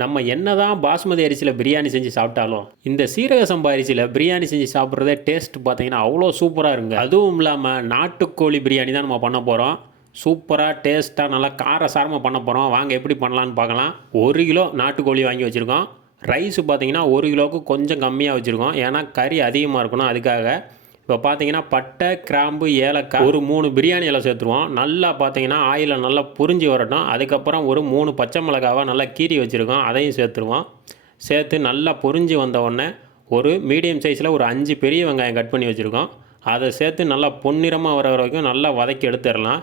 நம்ம என்ன தான் பாஸ்மதி அரிசியில் பிரியாணி செஞ்சு சாப்பிட்டாலும் இந்த சீரக சம்பா அரிசியில் பிரியாணி செஞ்சு சாப்பிட்றதே டேஸ்ட் பார்த்தீங்கன்னா அவ்வளோ சூப்பராக இருங்க. அதுவும் இல்லாமல் நாட்டுக்கோழி பிரியாணி தான் நம்ம பண்ண போகிறோம் சூப்பராக டேஸ்ட்டாக நல்லா காரசாரமாக பண்ண போகிறோம் வாங்க எப்படி பண்ணலான்னு பார்க்கலாம். ஒரு கிலோ நாட்டுக்கோழி வாங்கி வச்சுருக்கோம். ரைஸ் பார்த்தீங்கன்னா ஒரு கிலோவுக்கு கொஞ்சம் கம்மியாக வச்சுருக்கோம். ஏன்னா கறி அதிகமாக இருக்கணும். அதுக்காக இப்போ பார்த்தீங்கன்னா பட்டை கிராம்பு ஏலக்காய் ஒரு மூணு பிரியாணி இலை சேர்த்துருவோம். நல்லா பார்த்தீங்கன்னா ஆயிலில் நல்லா புரிஞ்சு வரட்டும். அதுக்கப்புறம் ஒரு மூணு பச்சை மிளகாவை நல்லா கீறி வச்சுருக்கோம். அதையும் சேர்த்துருவோம். சேர்த்து நல்லா புரிஞ்சு வந்த உடனே ஒரு மீடியம் சைஸில் ஒரு அஞ்சு பெரிய வெங்காயம் கட் பண்ணி வச்சுருக்கோம். அதை சேர்த்து நல்லா பொன்னிறமாக வர வரைக்கும் நல்லா வதக்கி எடுத்துடலாம்.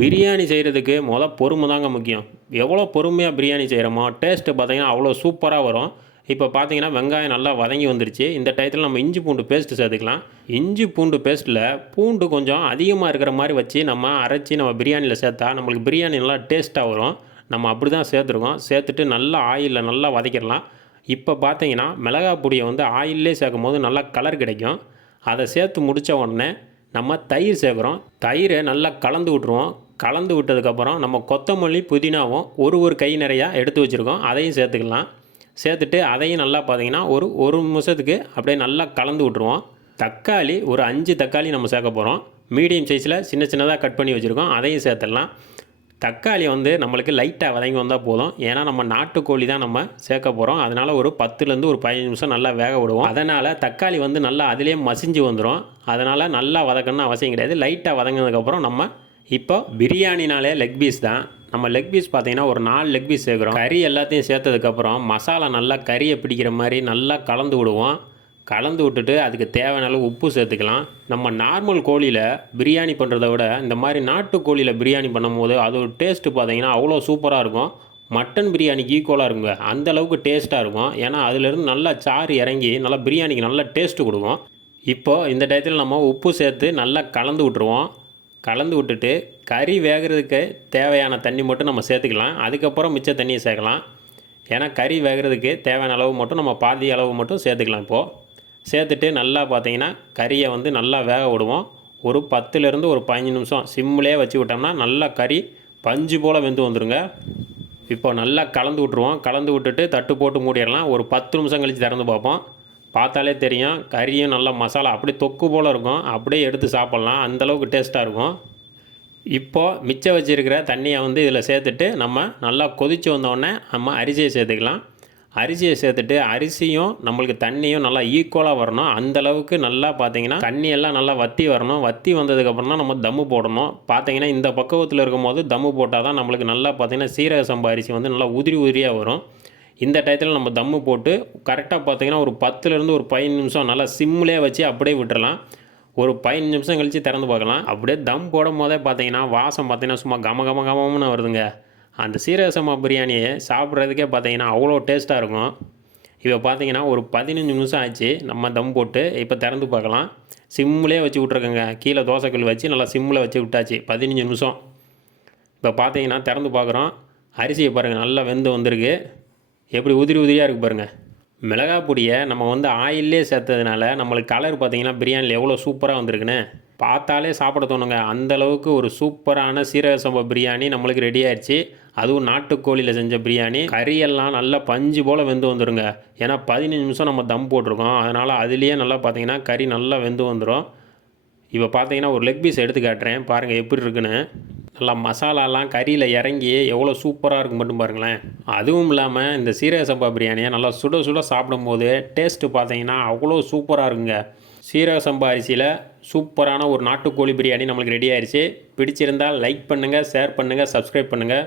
பிரியாணி செய்கிறதுக்கு முதல் பொறுமை தாங்க முக்கியம். எவ்வளோ பொறுமையாக பிரியாணி செய்கிறோமோ டேஸ்ட்டு பார்த்தீங்கன்னா அவ்வளோ சூப்பராக வரும். இப்போ பார்த்தீங்கன்னா வெங்காயம் நல்லா வதங்கி வந்துருச்சு. இந்த டயத்தில் நம்ம இஞ்சி பூண்டு பேஸ்ட்டு சேர்த்துக்கலாம். இஞ்சி பூண்டு பேஸ்ட்டில் பூண்டு கொஞ்சம் அதிகமாக இருக்கிற மாதிரி வச்சு நம்ம அரைச்சி நம்ம பிரியாணியில் சேர்த்தா நம்மளுக்கு பிரியாணி நல்லா டேஸ்ட்டாக வரும். நம்ம அப்படி தான் சேர்த்துருக்கோம். சேர்த்துட்டு நல்லா ஆயிலில் நல்லா வதக்கிடலாம். இப்போ பார்த்தீங்கன்னா மிளகாய் பொடியை வந்து ஆயிலே சேர்க்கும் போது நல்லா கலர் கிடைக்கும். அதை சேர்த்து முடித்த உடனே நம்ம தயிர் சேர்க்குறோம். தயிரை நல்லா கலந்து விட்ருவோம் கலந்து விட்டதுக்கப்புறம் நம்ம கொத்தமல்லி புதினாவும் ஒரு ஒரு கை நிறையா எடுத்து வச்சுருக்கோம். அதையும் சேர்த்துக்கலாம். சேர்த்துட்டு அதையும் நல்லா பார்த்தீங்கன்னா ஒரு ஒரு நிமிஷத்துக்கு அப்படியே நல்லா கலந்து விட்ருவோம் தக்காளி ஒரு அஞ்சு தக்காளி நம்ம சேர்க்க போகிறோம் மீடியம் சைஸில் சின்ன சின்னதாக கட் பண்ணி வச்சுருக்கோம். அதையும் சேர்த்துடலாம். தக்காளி வந்து நம்மளுக்கு லைட்டாக வதங்கி வந்தால் போதும். ஏன்னா நம்ம நாட்டுக்கோழி தான் நம்ம சேர்க்க போகிறோம் அதனால் ஒரு பத்துலேருந்து ஒரு பதினஞ்சு நிமிஷம் நல்லா வேக விடுவோம். அதனால் தக்காளி வந்து நல்லா அதிலே மசிஞ்சு வந்துடும் அதனால் நல்லா வதக்கணும்னு அவசியம் கிடையாது. லைட்டாக வதங்கினதுக்கப்புறம் நம்ம இப்போ பிரியாணினாலே லெக் பீஸ் தான். நம்ம லெக் பீஸ் பார்த்தீங்கன்னா ஒரு நாலு லெக் பீஸ் சேர்க்குறோம். கறி எல்லாத்தையும் சேர்த்ததுக்கப்புறம் மசாலா நல்லா கறியை பிடிக்கிற மாதிரி நல்லா கலந்து விடுவோம். கலந்து விட்டுட்டு அதுக்கு தேவையான அளவு உப்பு சேர்த்துக்கலாம். நம்ம நார்மல் கோழியில் பிரியாணி பண்ணுறத விட இந்த மாதிரி நாட்டு கோழியில் பிரியாணி பண்ணும்போது அதோட டேஸ்ட்டு பார்த்தீங்கன்னா அவ்வளோ சூப்பராக இருக்கும். மட்டன் பிரியாணிக்கு ஈக்குவலாக இருக்குங்க. அந்த அளவுக்கு டேஸ்ட்டாக இருக்கும். ஏன்னா அதுலேருந்து நல்லா சாறு இறங்கி நல்லா பிரியாணிக்கு நல்லா டேஸ்ட்டு கொடுக்கும். இப்போது இந்த டயத்தில் நம்ம உப்பு சேர்த்து நல்லா கலந்து விட்ருவோம் கலந்து விட்டுட்டு கறி வேகிறதுக்கு தேவையான தண்ணி மட்டும் நம்ம சேர்த்துக்கலாம். அதுக்கப்புறம் மிச்ச தண்ணியை சேர்க்கலாம். ஏன்னா கறி வேகிறதுக்கு தேவையான அளவு மட்டும் நம்ம பாதி அளவு மட்டும் சேர்த்துக்கலாம் இப்போது சேர்த்துட்டு நல்லா பார்த்தீங்கன்னா கறியை வந்து நல்லா வேக விடுவோம். ஒரு பத்துலேருந்து ஒரு பதினஞ்சு நிமிஷம் சிம்மிலே வச்சு விட்டோம்னா நல்லா கறி பஞ்சு போல் வெந்து வந்துடுங்க இப்போ நல்லா கலந்து விட்ருவோம் கலந்து விட்டுட்டு தட்டு போட்டு மூடிடலாம். ஒரு பத்து நிமிஷம் கழித்து திறந்து பார்ப்போம். பார்த்தாலே தெரியும். கறியும் நல்லா மசாலா அப்படியே தொக்கு போல் இருக்கும். அப்படியே எடுத்து சாப்பிட்லாம். அந்தளவுக்கு டேஸ்ட்டாக இருக்கும். இப்போது மிச்சம் வச்சுருக்கிற தண்ணியை வந்து இதில் சேர்த்துட்டு நம்ம நல்லா கொதித்து வந்தோடனே நம்ம அரிசியை சேர்த்துக்கலாம். அரிசியை சேர்த்துட்டு அரிசியும் நம்மளுக்கு தண்ணியும் நல்லா ஈக்குவலாக வரணும். அந்த அளவுக்கு நல்லா பார்த்தீங்கன்னா தண்ணியெல்லாம் நல்லா வத்தி வரணும். வத்தி வந்ததுக்கப்புறம் தான் நம்ம தம்மு போடணும். பார்த்தீங்கன்னா இந்த பக்குவத்தில் இருக்கும்போது தம்மு போட்டால் தான் நம்மளுக்கு நல்லா பார்த்தீங்கன்னா சீரக சம்பா அரிசி வந்து நல்லா உதிரி உதிரியாக வரும். இந்த டயத்தில் நம்ம தம்மு போட்டு கரெக்டாக பார்த்தீங்கன்னா ஒரு பத்துலேருந்து ஒரு பதினஞ்சு நிமிஷம் நல்லா சிம்லேயே வச்சு அப்படியே விட்டுறலாம். ஒரு பதினஞ்சு நிமிஷம் கழித்து திறந்து பார்க்கலாம். அப்படியே தம் போடும் போதே பார்த்தீங்கன்னா வாசம் பார்த்தீங்கன்னா சும்மா கம கம கமம்னு வருதுங்க. அந்த சீரக பிரியாணியை சாப்பிட்றதுக்கே பார்த்தீங்கன்னா அவ்வளோ டேஸ்ட்டாக இருக்கும். இப்போ பார்த்தீங்கன்னா ஒரு பதினஞ்சு நிமிஷம் ஆச்சு. நம்ம தம் போட்டு இப்போ திறந்து பார்க்கலாம். சிம்மிலே வச்சு விட்ருக்கோங்க கீழே தோசைக்கல் வச்சு நல்லா சிம்மில் வச்சு விட்டாச்சு. பதினஞ்சு நிமிஷம். இப்போ பார்த்தீங்கன்னா திறந்து பார்க்குறோம். அரிசியை பாருங்கள் நல்லா வெந்து வந்திருக்கு. எப்படி உதிரி உதிரியாக இருக்குது பாருங்கள் மிளகாய் பொடியை நம்ம வந்து ஆயிலே சேர்த்ததுனால நம்மளுக்கு கலர் பார்த்திங்கன்னா பிரியாணியில் எவ்வளோ சூப்பராக வந்திருக்குன்னு பார்த்தாலே சாப்பிட தோணுங்க. அந்தளவுக்கு ஒரு சூப்பரான சீரக சம்பா பிரியாணி நம்மளுக்கு ரெடி ஆயிடுச்சு. அதுவும் நாட்டுக்கோழியில் செஞ்ச பிரியாணி. கறியெல்லாம் நல்லா பஞ்சு போல் வெந்து வந்துடுங்க ஏன்னா பதினஞ்சு நிமிஷம் நம்ம தம் போட்டிருக்கோம். அதனால் அதுலேயே நல்லா பார்த்தீங்கன்னா கறி நல்லா வெந்து வந்துடும் இப்போ பார்த்தீங்கன்னா ஒரு லெக் பீஸ் எடுத்து காட்டுறேன். பாருங்கள் எப்படி இருக்குன்னு. நல்லா மசாலாலாம் கறியில் இறங்கி எவ்வளோ சூப்பராக இருக்கும் மட்டும் பாருங்களேன். அதுவும் இல்லாமல் இந்த சீரக சம்பா பிரியாணியை நல்லா சுட சுட சாப்பிடும்போது டேஸ்ட்டு பார்த்தீங்கன்னா அவ்வளோ சூப்பராக இருக்குங்க. சீரக சம்பா அரிசியில் சூப்பரான ஒரு நாட்டுக்கோழி பிரியாணி நம்மளுக்கு ரெடி ஆயிடுச்சு பிடிச்சிருந்தால் லைக் பண்ணுங்கள் ஷேர் பண்ணுங்கள் சப்ஸ்கிரைப் பண்ணுங்கள்